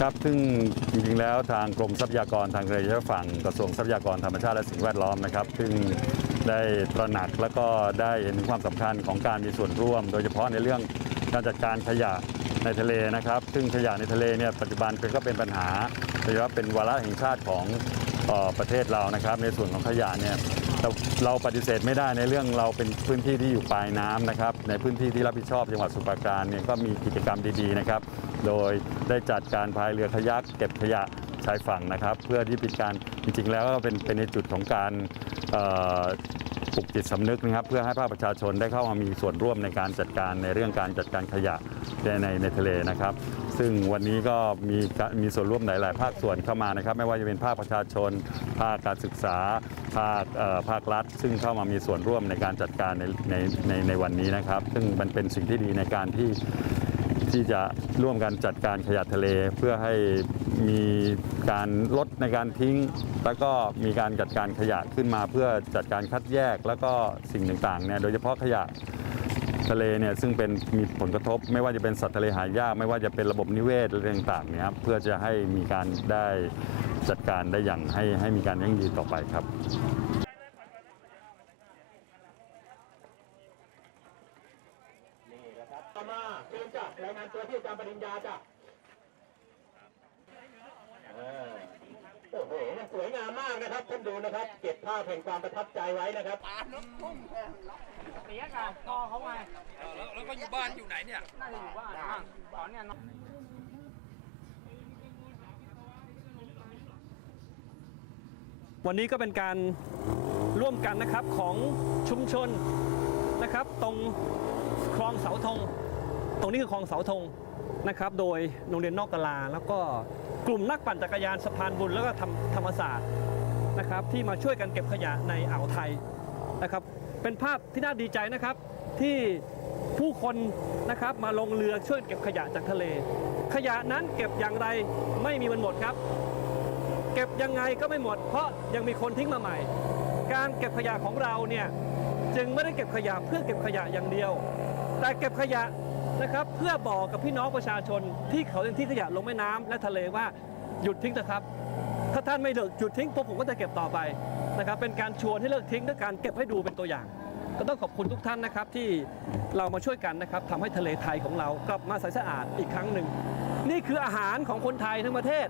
ครับซึ่งจริงๆแล้วทางกรมทรัพยากรทางทะเลชายฝั่งกระทรวงทรัพยากรธรรมชาติและสิ่งแวดล้อมนะครับ ซึ่งได้ตระหนักและก็ได้เห็นความสำคัญของการมีส่วนร่วม โดยเฉพาะในเรื่องการจัดการขยะในทะเลนะครับ ซึ่งขยะในทะเลเนี่ยปัจจุบันก็เป็นปัญหาโดยเฉพาะเป็นวาระแห่งชาติของ ประเทศเรานะครับ ในส่วนของขยะเนี่ยเราปฏิเสธไม่ได้ในเรื่องเราเป็นพื้นที่ที่อยู่ปลายน้ำนะครับ ในพื้นที่ที่รับผิดชอบจังหวัดสุพรปราการเนี่ยก็มีกิจกรรมดีๆนะครับ โดยได้จัดการพายเรือขยักเก็บขยะชายฝั่งนะครับ เพื่อที่เป็นการจริงๆแล้วก็เป็นเป็นในจุดของการ ปลุกจิตสำนึกนะครับเพื่อให้ภาคประชาชนได้เข้ามามีส่วนร่วมในการจัดการในเรื่องการจัดการขยะในในในทะเลนะครับ ซึ่งวันนี้ก็มีมีส่วนร่วมหลาย ๆ ภาคส่วนเข้ามานะครับ ไม่ว่าจะเป็นภาคประชาชน ภาคการศึกษา ภาคเอ่อภาครัฐ ซึ่งเข้ามามีส่วนร่วมในการจัดการในในในในวันนี้นะครับ ซึ่งมันเป็นสิ่งที่ดีในการที่ ที่จะร่วมกันจัดการขยะทะเลเพื่อให้มีการลดในการทิ้ง แล้วก็มีการจัดการขยะขึ้นมาเพื่อจัดการคัดแยกแล้วก็สิ่งต่างๆเนี่ยโดยเฉพาะขยะทะเลเนี่ยซึ่งเป็นมีผลกระทบ ไม่ว่าจะเป็นสัตว์ทะเลหายาก ไม่ว่าจะเป็นระบบนิเวศอะไรต่างๆเนี่ยครับเพื่อจะให้มีการได้จัดการได้อย่างให้ให้มีการยั่งยืนต่อไปครับ นี่แหละครับต่อมาเชิญจ้ะรายงานตัว ที่อาจารย์ปริญญาจ้ะเออโอ้โหสวยงามมากนะครับท่านดูนะครับ เก็บภาพแห่งความประทับใจไว้นะครับเสียค่ะพ่อเขาไงแล้วแล้วก็อยู่บ้านอยู่ไหนเนี่ยน่าจะอยู่บ้านบ้างตอนเนี้ยน้องวันนี้ก็เป็นการร่วมกันนะครับของชุมชนนะครับ ตรงคลองเสาธง ตรงนี้คือคลองเสาธงนะครับ โดยโรงเรียนนอกกาลา แล้วก็กลุ่มนักปั่นจักรยานสะพานบุญแล้วก็ธรรมธรรมศาสตร์นะครับ ที่มาช่วยกันเก็บขยะในอ่าวไทยนะครับ เป็นภาพที่น่าดีใจนะครับที่ผู้คนนะครับมาลงเรือช่วยเก็บขยะจากทะเล ขยะนั้นเก็บอย่างไรไม่มีวันหมดครับ เก็บยังไงก็ไม่หมด เพราะยังมีคนทิ้งมาใหม่ การเก็บขยะของเราเนี่ยจึงไม่ได้เก็บขยะเพื่อเก็บขยะอย่างเดียว แต่เก็บขยะ นะครับเพื่อบอกกับพี่น้องประชาชนที่เขายังทิ้งขยะลงแม่น้ำและทะเลว่าหยุดทิ้งเถอะครับ ถ้าท่านไม่เลิกหยุดทิ้งพวกผมก็จะเก็บต่อไปนะครับเป็นการชวนให้เลิกทิ้งด้วยการเก็บให้ดูเป็นตัวอย่าง ก็ต้องขอบคุณทุกท่านนะครับที่เรามาช่วยกันนะครับทำให้ทะเลไทยของเรากลับมาใสสะอาดอีกครั้งหนึ่งนี่คืออาหารของคนไทยทั้งประเทศ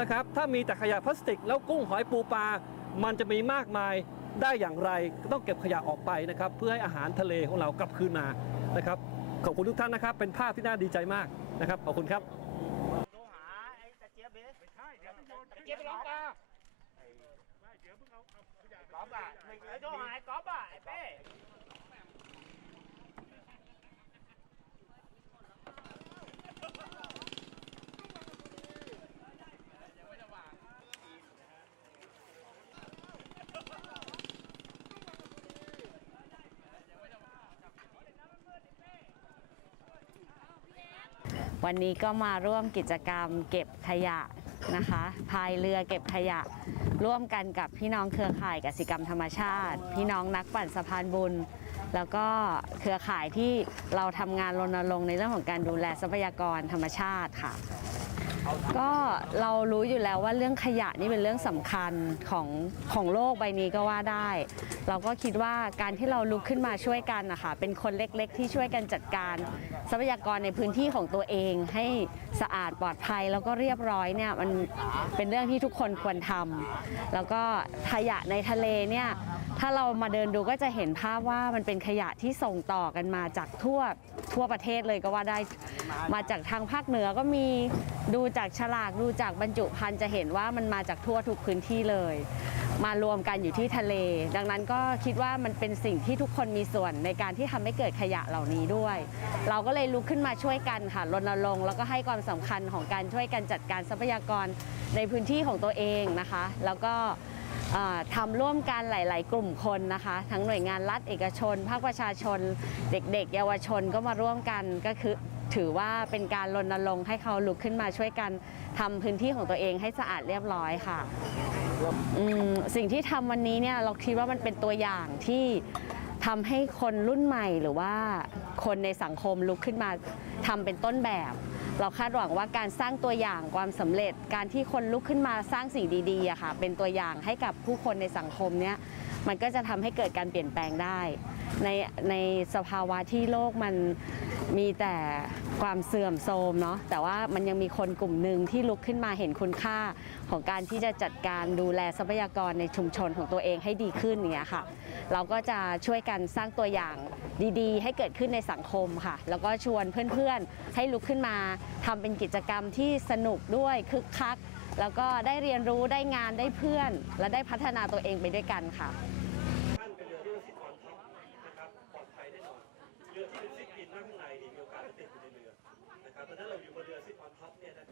นะครับถ้ามีแต่ขยะพลาสติก แล้วกุ้งหอยปูปลามันจะมีมากมายได้อย่างไรก็ต้องเก็บขยะออกไปนะครับ เพื่อให้อาหารทะเลของเรากลับคืนมานะครับ ขอบคุณทุกท่านนะครับ เป็นภาพที่น่าดีใจมากนะครับ ขอบคุณครับโทรหาไอ้ตะเจี๊ยบเบสไม่ใช่เดี๋ยวตะเจี๊ยบไปร้องปลาไม่เดี๋ยวเพิ่งเอาเอาขยะก๊อฟอะไอ้โทรหาไอ้ก๊อฟอะไอ้เป้ วันนี้ก็มาร่วมกิจกรรมเก็บขยะนะคะพายเรือเก็บขยะ ร่วมกันกับพี่น้องเครือข่ายกสิกรรมธรรมชาติ พี่น้องนักปั่นสะพานบุญ แล้วก็เครือข่ายที่เราทำงานรณรงค์ในเรื่องของการดูแลทรัพยากรธรรมชาติค่ะ ก็เรารู้อยู่แล้วว่าเรื่องขยะนี่เป็นเรื่องสำคัญของของโลกใบนี้ก็ว่าได้ เราก็คิดว่าการที่เราลุกขึ้นมาช่วยกันนะคะเป็นคนเล็กๆ ที่ช่วยกันจัดการ ทรัพยากรในพื้นที่ของตัวเองให้สะอาดปลอดภัยแล้วก็เรียบร้อยเนี่ยมันเป็นเรื่องที่ทุกคนควรทำแล้วก็ขยะในทะเลเนี่ย ถ้าเรามาเดินดูก็จะเห็นภาพว่ามันเป็นขยะที่ส่งต่อกันมาจากทั่วทั่วประเทศเลยก็ว่าได้มาจากทางภาคเหนือก็มีดูจากฉลากดูจากบรรจุภัณฑ์จะเห็นว่ามันมาจากทั่วทุกพื้นที่เลย มารวมกันอยู่ที่ทะเล ดังนั้นก็คิดว่ามันเป็นสิ่งที่ทุกคนมีส่วนในการที่ทำให้เกิดขยะเหล่านี้ด้วย เราก็เลยลุกขึ้นมาช่วยกันค่ะรณรงค์แล้วก็ให้ความสำคัญของการช่วยกันจัดการทรัพยากรในพื้นที่ของตัวเองนะคะ แล้วก็ ทำร่วมกันหลาย ๆ กลุ่มคนนะคะ ทั้งหน่วยงานรัฐเอกชน ภาคประชาชน เด็ก ๆ เยาวชนก็มาร่วมกันก็คือถือว่าเป็นการรณรงค์ให้เขาลุกขึ้นมาช่วยกันทำพื้นที่ของตัวเองให้สะอาดเรียบร้อยค่ะสิ่งที่ทำวันนี้เนี่ยเราคิดว่ามันเป็นตัวอย่างที่ทำให้คนรุ่นใหม่หรือว่าคนในสังคมลุกขึ้นมาทำเป็นต้นแบบ เราคาดหวังว่าการสร้างตัวอย่างความสำเร็จ การที่คนลุกขึ้นมาสร้างสิ่งดีๆอะค่ะ เป็นตัวอย่างให้กับผู้คนในสังคมเนี้ยมันก็จะทำให้เกิดการเปลี่ยนแปลงได้ ในในสภาวะที่โลกมัน มีแต่ความเสื่อมโทรมเนาะแต่ว่ามันยังมีคนกลุ่มหนึ่งที่ลุกขึ้นมาเห็นคุณค่าของการที่จะจัดการดูแลทรัพยากรในชุมชนของตัวเองให้ดีขึ้นเงี้ยค่ะ เราก็จะช่วยกันสร้างตัวอย่างดีๆ ให้เกิดขึ้นในสังคมค่ะ แล้วก็ชวนเพื่อนๆ ให้ลุกขึ้นมาทำเป็นกิจกรรมที่สนุกด้วยคึกคัก แล้วก็ได้เรียนรู้ได้งานได้เพื่อน และได้พัฒนาตัวเองไปด้วยกันค่ะ นะครับเพราะฉะนั้นเราอยู่บนเรือซิปออนท็อปเนี่ยนะ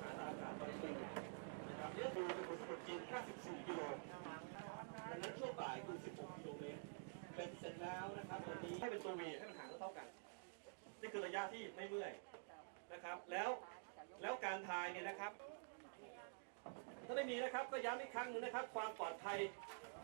ขาดอากาศบริสุทธิ์นะครับเนี่ยดูเป็นสมุทรจีน54กิโลดังนั้นช่วงบ่ายคือ 16กิโลเมตรเป็นเสร็จแล้วนะครับวันนี้ให้เป็นตัววีให้มันห่างเท่ากัน นี่คือระยะที่ไม่เมื่อยนะครับ แล้วแล้วการทายเนี่ยนะครับ ถ้าไม่มีนะครับก็ย้ำอีกครั้งหนึงนะครับ ความปลอดภัย